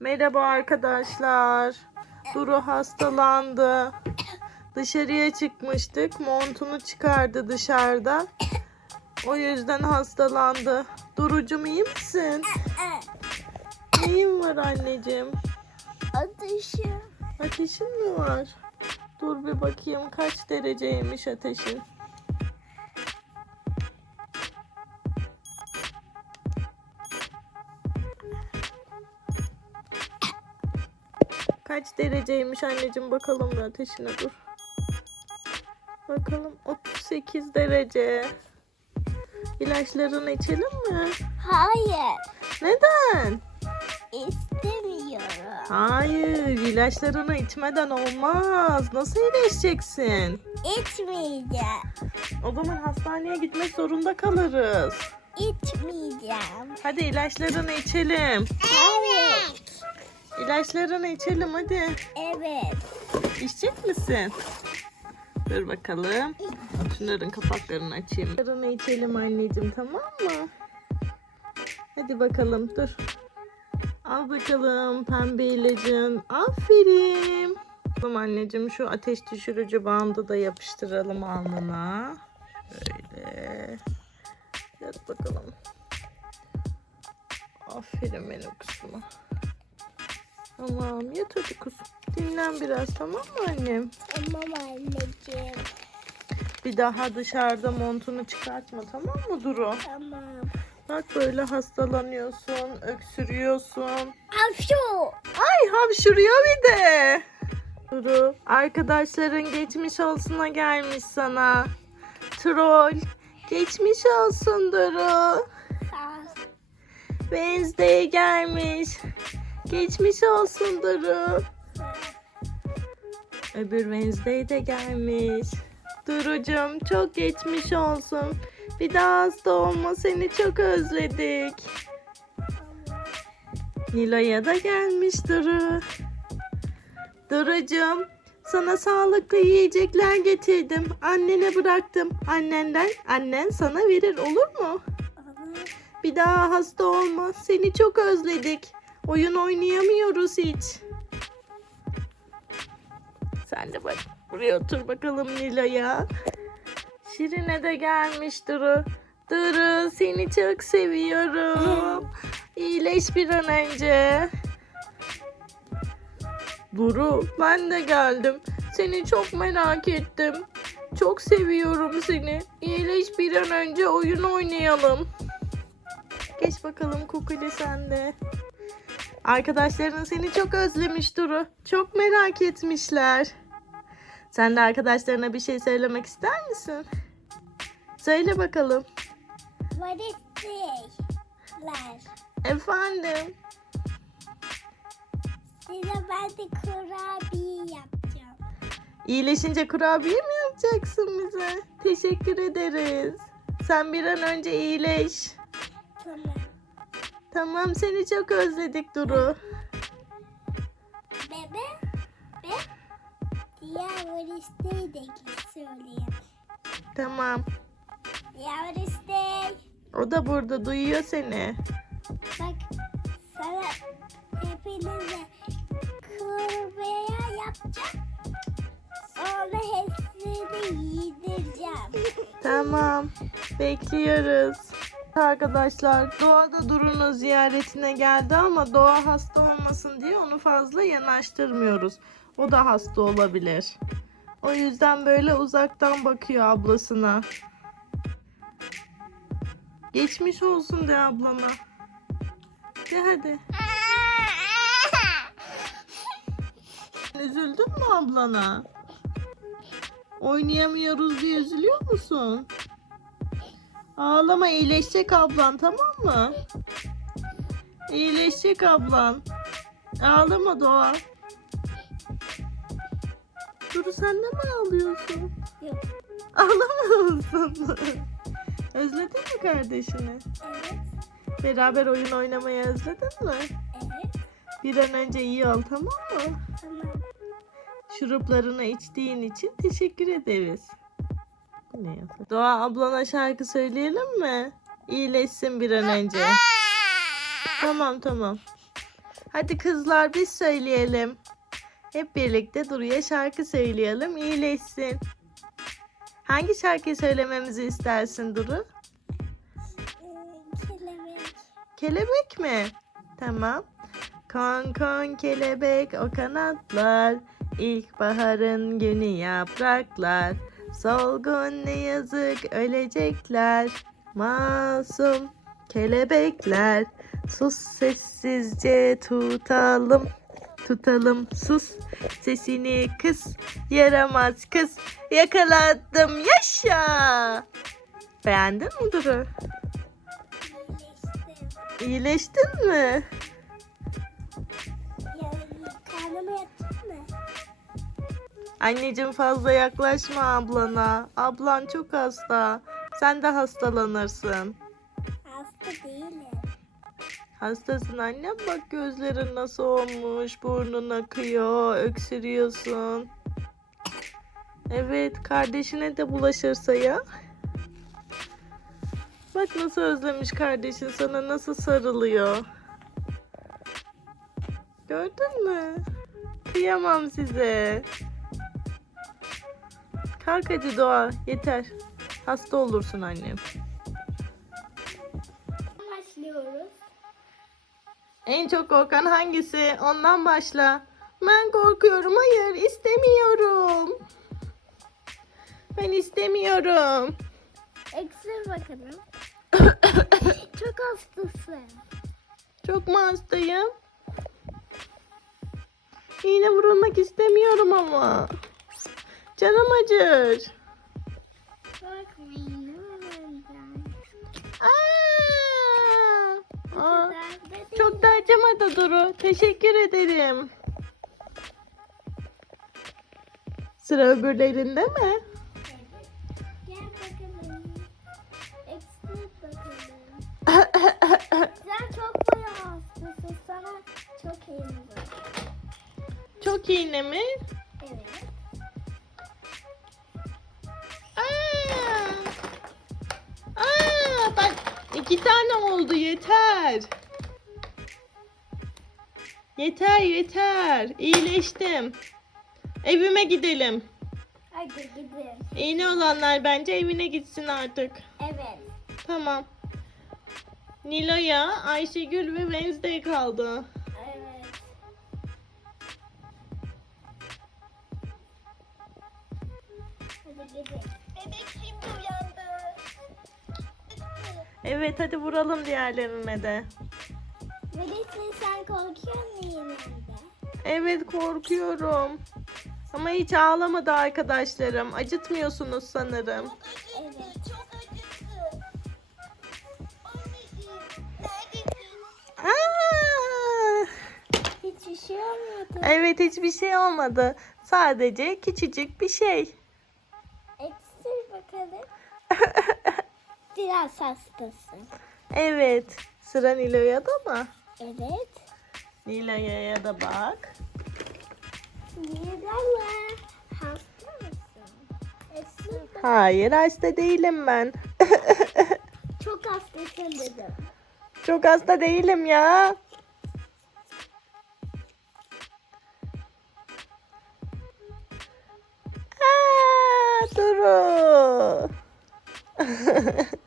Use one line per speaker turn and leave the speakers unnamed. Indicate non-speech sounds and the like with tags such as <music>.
Merhaba arkadaşlar. Duru hastalandı. Dışarıya çıkmıştık. Montunu çıkardı dışarıda. O yüzden hastalandı. Durucum iyi misin? Neyin var anneciğim?
Ateşi.
Ateşin mi var? Dur bir bakayım kaç dereceymiş ateşin. Kaç dereceymiş anneciğim bakalım bir ateşine dur. Bakalım 38 derece. İlaçlarını içelim mi?
Hayır.
Neden?
istemiyorum.
Hayır, ilaçlarını içmeden olmaz. Nasıl iyileşeceksin?
İçmeyeceğim.
O zaman hastaneye gitmek zorunda kalırız.
İçmeyeceğim.
Hadi ilaçlarını içelim.
Evet.
İlaçlarını içelim hadi.
Evet.
İçecek misin? Dur bakalım. Şunların kapaklarını açayım. İlaçlarını içelim anneciğim tamam mı? Hadi bakalım dur. Al bakalım pembe ilacın. Aferin. Tamam anneciğim şu ateş düşürücü bandı da yapıştıralım alnına. Şöyle. Yat bakalım. Aferin benim kızıma. Tamam yat hadi kuzum. Dinlen biraz tamam mı annem?
Tamam anneciğim.
Bir daha dışarıda montunu çıkartma tamam mı Duru?
Tamam.
Bak böyle hastalanıyorsun, öksürüyorsun.
Afşu.
Ay hapşuruyor bir de. Duru arkadaşların geçmiş olsuna gelmiş sana. Troll geçmiş olsun Duru. Wednesday gelmiş. Geçmiş olsun Duru. Öbür Wednesday de gelmiş. Durucum çok geçmiş olsun. Bir daha hasta olma seni çok özledik. Nilo'ya da gelmiş Duru. Durucum sana sağlıklı yiyecekler getirdim. Annene bıraktım. Annenden annen sana verir olur mu? Bir daha hasta olma. Seni çok özledik. Oyun oynayamıyoruz hiç. Sen de bak. Buraya otur bakalım Nilo'ya. Şirine de gelmiş Duru. Duru seni çok seviyorum. İyileş bir an önce. Duru ben de geldim. Seni çok merak ettim. Çok seviyorum seni. İyileş bir an önce oyun oynayalım. Geç bakalım Kukuli sen de. Arkadaşların seni çok özlemiş Duru. Çok merak etmişler. Sen de arkadaşlarına bir şey söylemek ister misin? Söyle bakalım.
What is this?
Efendim.
Size ben de kurabiye yapacağım.
İyileşince kurabiye mi yapacaksın bize? Teşekkür ederiz. Sen bir an önce iyileş.
Tamam.
Tamam seni çok özledik Duru.
Bebe ve diğer isteği de söyleyeyim.
Tamam.
Diğer isteği.
O da burada duyuyor seni.
Bak sana hepinize kurbiye yapacağım. Sonra hepsini yedireceğim.
Tamam. Bekliyoruz. Arkadaşlar Doğa da Duru'nun ziyaretine geldi ama Doğa hasta olmasın diye onu fazla yanaştırmıyoruz. O da hasta olabilir. O yüzden böyle uzaktan bakıyor ablasına. Geçmiş olsun de ablana. De hadi. <laughs> Üzüldün mü ablana? Oynayamıyoruz diye üzülüyor musun? Ağlama iyileşecek ablan tamam mı? İyileşecek ablan. Ağlama Doğa. Duru sen de mi ağlıyorsun?
Yok.
Ağlamıyor musun? <laughs> Özledin mi kardeşini?
Evet.
Beraber oyun oynamayı özledin mi?
Evet.
Bir an önce iyi ol tamam mı?
Tamam.
Şuruplarını içtiğin için teşekkür ederiz. Ne yazık? Doğa ablana şarkı söyleyelim mi? İyileşsin bir an önce. Tamam tamam. Hadi kızlar biz söyleyelim. Hep birlikte Duru'ya şarkı söyleyelim iyileşsin. Hangi şarkıyı söylememizi istersin Duru?
Kelebek.
Kelebek mi? Tamam. Kon kon kelebek o kanatlar. İlkbaharın günü yapraklar. Solgun ne yazık ölecekler. Masum kelebekler. Sus sessizce tutalım. Tutalım sus sesini kız yaramaz kız yakaladım yaşa beğendin mi Duru? İyileştin mi?
Yani karnıma yattın mı?
Anneciğim fazla yaklaşma ablana. Ablan çok hasta. Sen de hastalanırsın.
Hasta değilim.
Hastasın annem bak gözlerin nasıl olmuş. Burnun akıyor. Öksürüyorsun. Evet kardeşine de bulaşırsa ya. Bak nasıl özlemiş kardeşin sana nasıl sarılıyor. Gördün mü? Kıyamam size. Kalk hadi Doğa yeter. Hasta olursun annem.
Başlıyoruz.
En çok korkan hangisi? Ondan başla. Ben korkuyorum. Hayır, istemiyorum. Ben istemiyorum.
Eksir bakalım. <coughs> Çok hastasın.
Çok mu hastayım? İğne vurulmak istemiyorum ama. Canım acır. Aa! Aa, çok da acımadı Duru. Teşekkür ederim. Sıra öbürlerinde mi? <laughs>
Sen çok bayağı hastasın. Sana çok iyi var.
Çok iğne mi? İki tane oldu yeter. Yeter yeter. İyileştim. Evime gidelim.
Hadi gidelim.
İğne olanlar bence evine gitsin artık.
Evet.
Tamam. Nilo'ya, Ayşegül ve Wednesday kaldı.
Evet. Hadi gidelim. Bebek şimdi uyandı.
Evet hadi vuralım diğerlerine de.
Bebeksin sen korkuyor musun yanında?
Evet korkuyorum. Ama hiç ağlamadı arkadaşlarım. Acıtmıyorsunuz sanırım.
Evet.
Aa!
Hiç şey olmadı.
Evet hiçbir şey olmadı. Sadece küçücük bir şey.
Eksir bakalım biraz hastasın.
Evet. Sıra Nilo'ya da mı?
Evet.
Nilo'ya da bak.
Nilo hasta mısın? Esin
Hayır hasta değilim ben. <laughs>
Çok hastasın dedim.
Çok hasta değilim ya. Aa, Duru. <laughs>